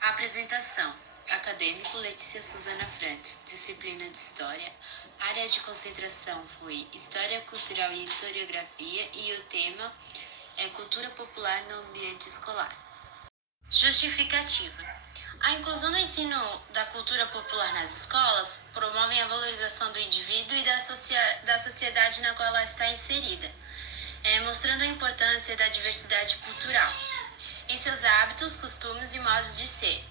Apresentação. Acadêmico Letícia Suzana Frantes, disciplina de História. Área de concentração foi História Cultural e Historiografia e o tema é Cultura Popular no Ambiente Escolar. Justificativa. A inclusão no ensino da cultura popular nas escolas promove a valorização do indivíduo e da sociedade na qual ela está inserida, mostrando a importância da diversidade cultural em seus hábitos, costumes e modos de ser.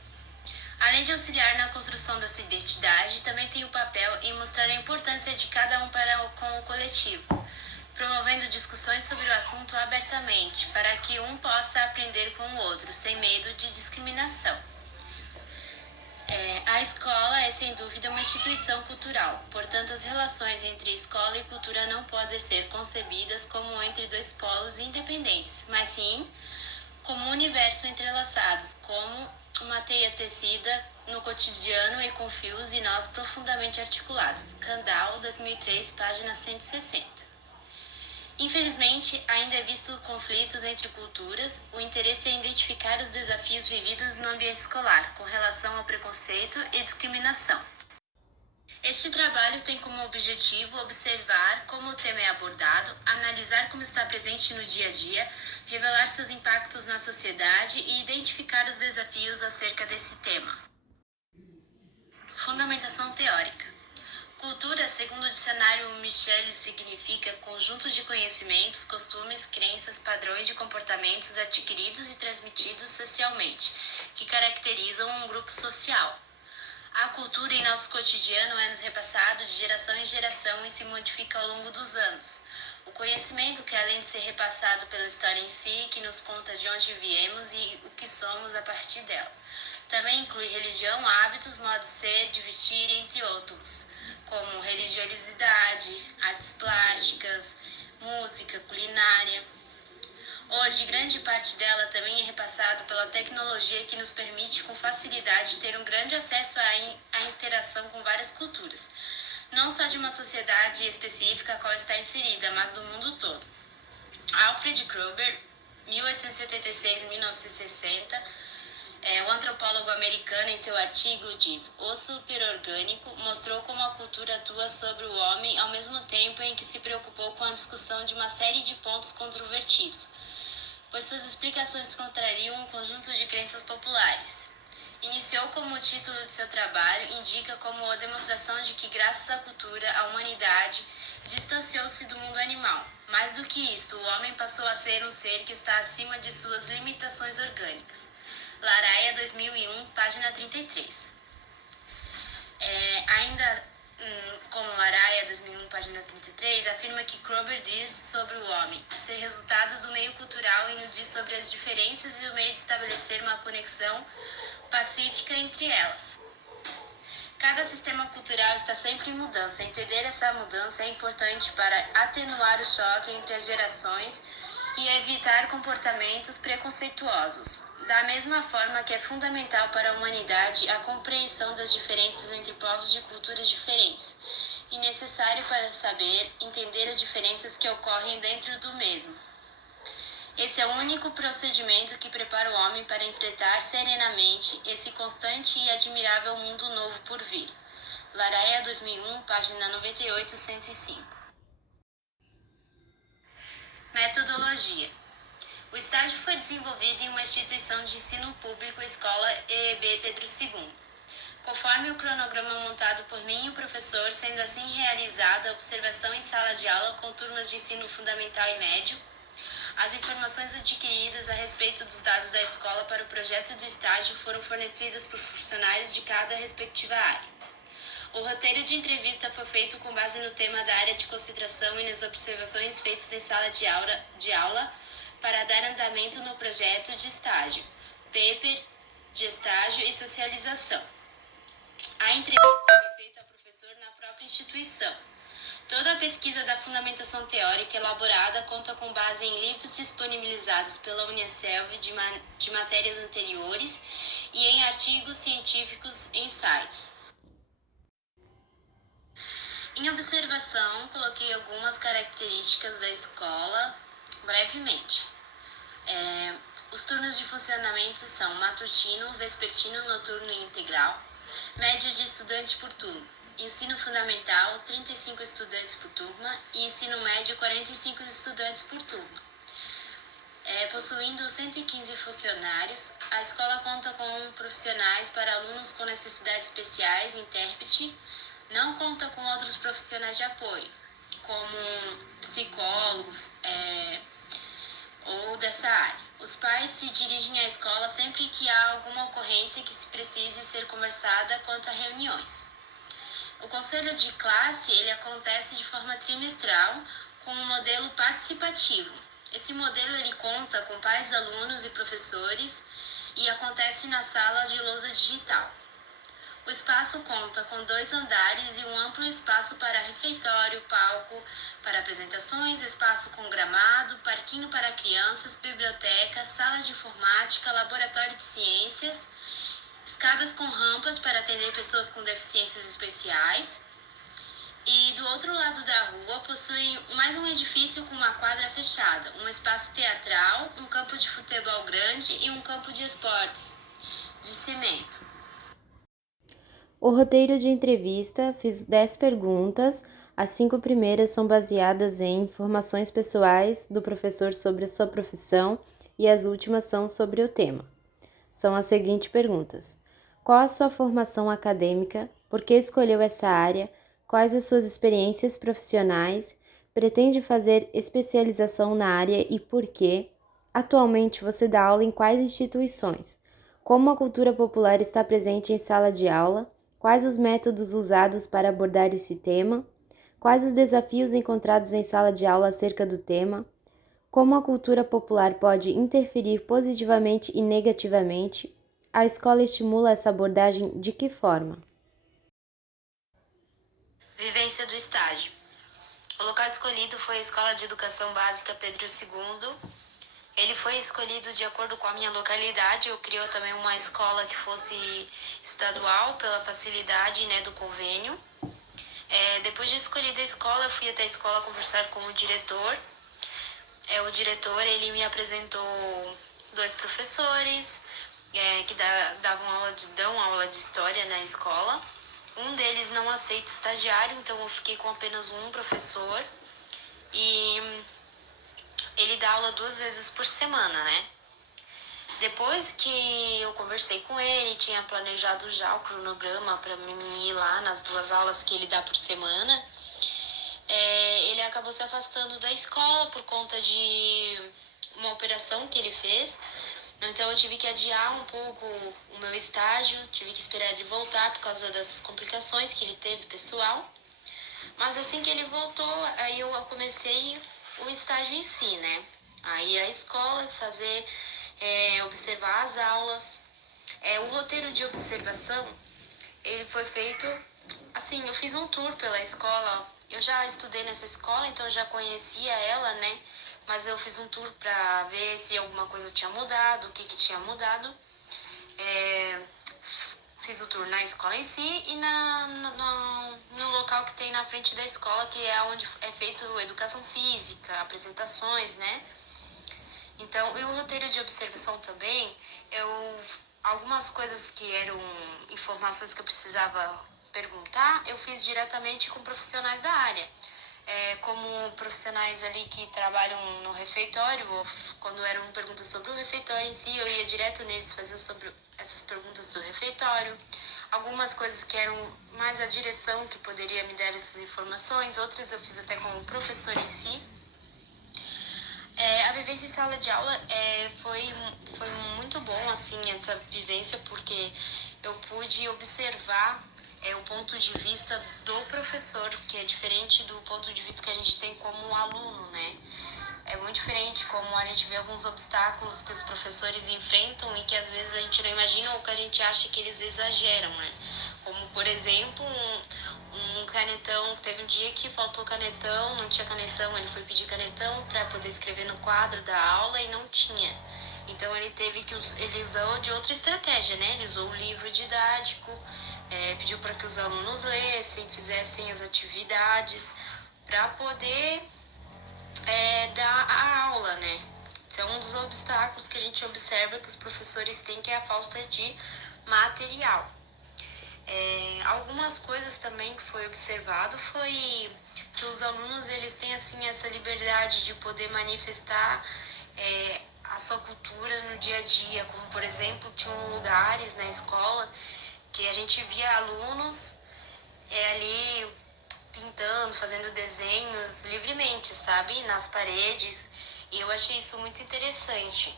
Além de auxiliar na construção da sua identidade, também tem o papel em mostrar a importância de cada um com o coletivo, promovendo discussões sobre o assunto abertamente, para que um possa aprender com o outro, sem medo de discriminação. A escola é, sem dúvida, uma instituição cultural, portanto, as relações entre escola e cultura não podem ser concebidas como entre dois polos independentes, mas sim como um universo entrelaçados, como uma teia tecida no cotidiano e com fios e nós profundamente articulados. Kandal, 2003, página 160. Infelizmente, ainda é visto conflitos entre culturas. O interesse é identificar os desafios vividos no ambiente escolar, com relação ao preconceito e discriminação. Este trabalho tem como objetivo observar como o tema é abordado, analisar como está presente no dia a dia, revelar seus impactos na sociedade e identificar os desafios acerca desse tema. Fundamentação teórica. Cultura, segundo o dicionário Michelis, significa conjunto de conhecimentos, costumes, crenças, padrões de comportamentos adquiridos e transmitidos socialmente, que caracterizam um grupo social. A cultura em nosso cotidiano é-nos repassado de geração em geração e se modifica ao longo dos anos. O conhecimento que, além de ser repassado pela história em si, que nos conta de onde viemos e o que somos a partir dela. Também inclui religião, hábitos, modo de ser, de vestir, entre outros, como religiosidade, artes plásticas, música, culinária. Hoje, grande parte dela também é repassada pela tecnologia que nos permite com facilidade ter um grande acesso à interação com várias culturas, não só de uma sociedade específica a qual está inserida, mas do mundo todo. Alfred Kroeber, 1876-1960, o antropólogo americano, em seu artigo, diz: o superorgânico mostrou como a cultura atua sobre o homem ao mesmo tempo em que se preocupou com a discussão de uma série de pontos controvertidos, pois suas explicações contrariam um conjunto de crenças populares. Iniciou como o título de seu trabalho indica como a demonstração de que, graças à cultura, a humanidade distanciou-se do mundo animal. Mais do que isso, o homem passou a ser um ser que está acima de suas limitações orgânicas. Laraia, 2001, página 33. Ainda como Laraia, 2001, página 33, afirma que Kroeber diz sobre o homem ser resultado do meio cultural e nos diz sobre as diferenças e o meio de estabelecer uma conexão pacífica entre elas. Cada sistema cultural está sempre em mudança. Entender essa mudança é importante para atenuar o choque entre as gerações e evitar comportamentos preconceituosos. Da mesma forma que é fundamental para a humanidade a compreensão das diferenças entre povos de culturas diferentes, e necessário para saber entender as diferenças que ocorrem dentro do mesmo. Esse é o único procedimento que prepara o homem para enfrentar serenamente esse constante e admirável mundo novo por vir. Laraia, 2001, página 98 e 105. Metodologia. O estágio foi desenvolvido em uma instituição de ensino público, Escola EEB Pedro II, conforme o cronograma montado por mim e o professor, sendo assim realizada a observação em sala de aula com turmas de ensino fundamental e médio. As informações adquiridas a respeito dos dados da escola para o projeto do estágio foram fornecidas por profissionais de cada respectiva área. O roteiro de entrevista foi feito com base no tema da área de concentração e nas observações feitas em sala de aula para dar andamento no projeto de estágio, paper de estágio e socialização. A entrevista foi feita ao professor na própria instituição. Toda a pesquisa da fundamentação teórica elaborada conta com base em livros disponibilizados pela Uniaselv de matérias anteriores e em artigos científicos em sites. Em observação, coloquei algumas características da escola brevemente. Os turnos de funcionamento são matutino, vespertino, noturno e integral. Média de estudantes por turno. Ensino fundamental, 35 estudantes por turma e ensino médio, 45 estudantes por turma. Possuindo 115 funcionários, a escola conta com profissionais para alunos com necessidades especiais, intérprete, não conta com outros profissionais de apoio, como psicólogo ou dessa área. Os pais se dirigem à escola sempre que há alguma ocorrência que se precise ser conversada quanto a reuniões. O conselho de classe ele acontece de forma trimestral com um modelo participativo. Esse modelo ele conta com pais, alunos e professores e acontece na sala de lousa digital. O espaço conta com 2 andares e um amplo espaço para refeitório, palco para apresentações, espaço com gramado, parquinho para crianças, biblioteca, sala de informática, laboratório de ciências, escadas com rampas para atender pessoas com deficiências especiais. E do outro lado da rua possui mais um edifício com uma quadra fechada, um espaço teatral, um campo de futebol grande e um campo de esportes de cimento. O roteiro de entrevista: fiz 10 perguntas. As 5 primeiras são baseadas em informações pessoais do professor sobre a sua profissão e as últimas são sobre o tema. São as seguintes perguntas: qual a sua formação acadêmica? Por que escolheu essa área? Quais as suas experiências profissionais? Pretende fazer especialização na área e por quê? Atualmente você dá aula em quais instituições? Como a cultura popular está presente em sala de aula? Quais os métodos usados para abordar esse tema? Quais os desafios encontrados em sala de aula acerca do tema? Como a cultura popular pode interferir positivamente e negativamente? A escola estimula essa abordagem de que forma? Vivência do estágio. O local escolhido foi a Escola de Educação Básica Pedro II. Ele foi escolhido de acordo com a minha localidade. Eu criei também uma escola que fosse estadual pela facilidade, né, do convênio. Depois de escolhida a escola, eu fui até a escola conversar com o diretor. O diretor ele me apresentou 2 professores que dão aula de história na escola. Um deles não aceita estagiário, então eu fiquei com apenas um professor e ele dá aula 2 vezes por semana, né? Depois que eu conversei com ele, tinha planejado já o cronograma para mim ir lá nas 2 aulas que ele dá por semana, ele acabou se afastando da escola por conta de uma operação que ele fez. Então eu tive que adiar um pouco o meu estágio, tive que esperar ele voltar por causa dessas complicações que ele teve pessoal. Mas assim que ele voltou, aí eu comecei o estágio em si, né? Aí a escola, fazer, observar as aulas. O roteiro de observação, ele foi feito, assim, eu fiz um tour pela escola. Eu já estudei nessa escola, então eu já conhecia ela, né? Mas eu fiz um tour para ver se alguma coisa tinha mudado, o que tinha mudado. Fiz o tour na escola em si e no local que tem na frente da escola, que é onde é feito educação física, apresentações, né? Então, e o roteiro de observação também, algumas coisas que eram informações que eu precisava perguntar, eu fiz diretamente com profissionais da área. Como profissionais ali que trabalham no refeitório, ou quando eram perguntas sobre o refeitório em si, eu ia direto neles fazer sobre essas perguntas do refeitório. Algumas coisas que eram mais a direção que poderia me dar essas informações, outras eu fiz até com o professor em si. A vivência em sala de aula foi muito bom, assim, essa vivência, porque eu pude observar o ponto de vista do professor, que é diferente do ponto de vista que a gente tem como aluno, né? É muito diferente como a gente vê alguns obstáculos que os professores enfrentam e que às vezes a gente não imagina ou que a gente acha que eles exageram, né? Como, por exemplo, um canetão. Teve um dia que faltou canetão, não tinha canetão, ele foi pedir canetão para poder escrever no quadro da aula e não tinha. Então ele usou de outra estratégia, né? Ele usou o livro didático, pediu para que os alunos lessem, fizessem as atividades para poder dar a aula, né? Esse é um dos obstáculos que a gente observa que os professores têm, que é a falta de material. Algumas coisas também que foi observado foi que os alunos eles têm assim essa liberdade de poder manifestar a sua cultura no dia a dia, como por exemplo tinham lugares na escola que a gente via alunos ali pintando, fazendo desenhos livremente, sabe, nas paredes, e eu achei isso muito interessante.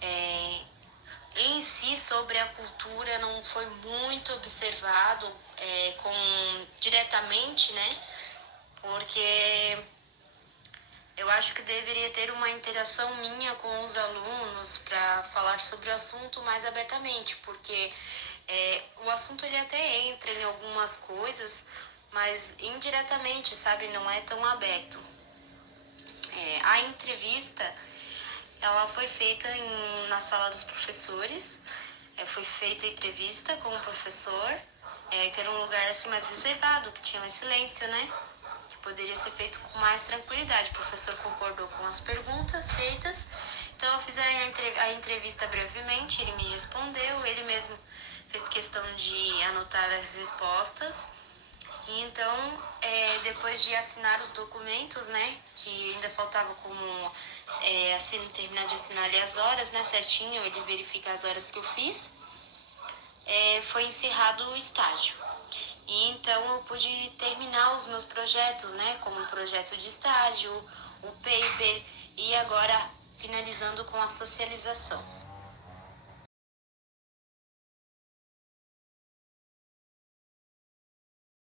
É, Em si, sobre a cultura, não foi muito observado diretamente, né? Porque eu acho que deveria ter uma interação minha com os alunos para falar sobre o assunto mais abertamente, porque o assunto ele até entra em algumas coisas, mas indiretamente, sabe? Não é tão aberto. A entrevista ela foi feita na sala dos professores. Foi feita a entrevista com o professor, que era um lugar assim mais reservado, que tinha mais silêncio, né? Que poderia ser feito com mais tranquilidade. O professor concordou com as perguntas feitas, então eu fiz a entrevista brevemente, ele me respondeu, ele mesmo fez questão de anotar as respostas. E então, depois de assinar os documentos, né, que ainda faltava como terminar de assinar ali as horas, né, certinho, ele verifica as horas que eu fiz, foi encerrado o estágio. E então eu pude terminar os meus projetos, né, como o projeto de estágio, o paper e agora finalizando com a socialização.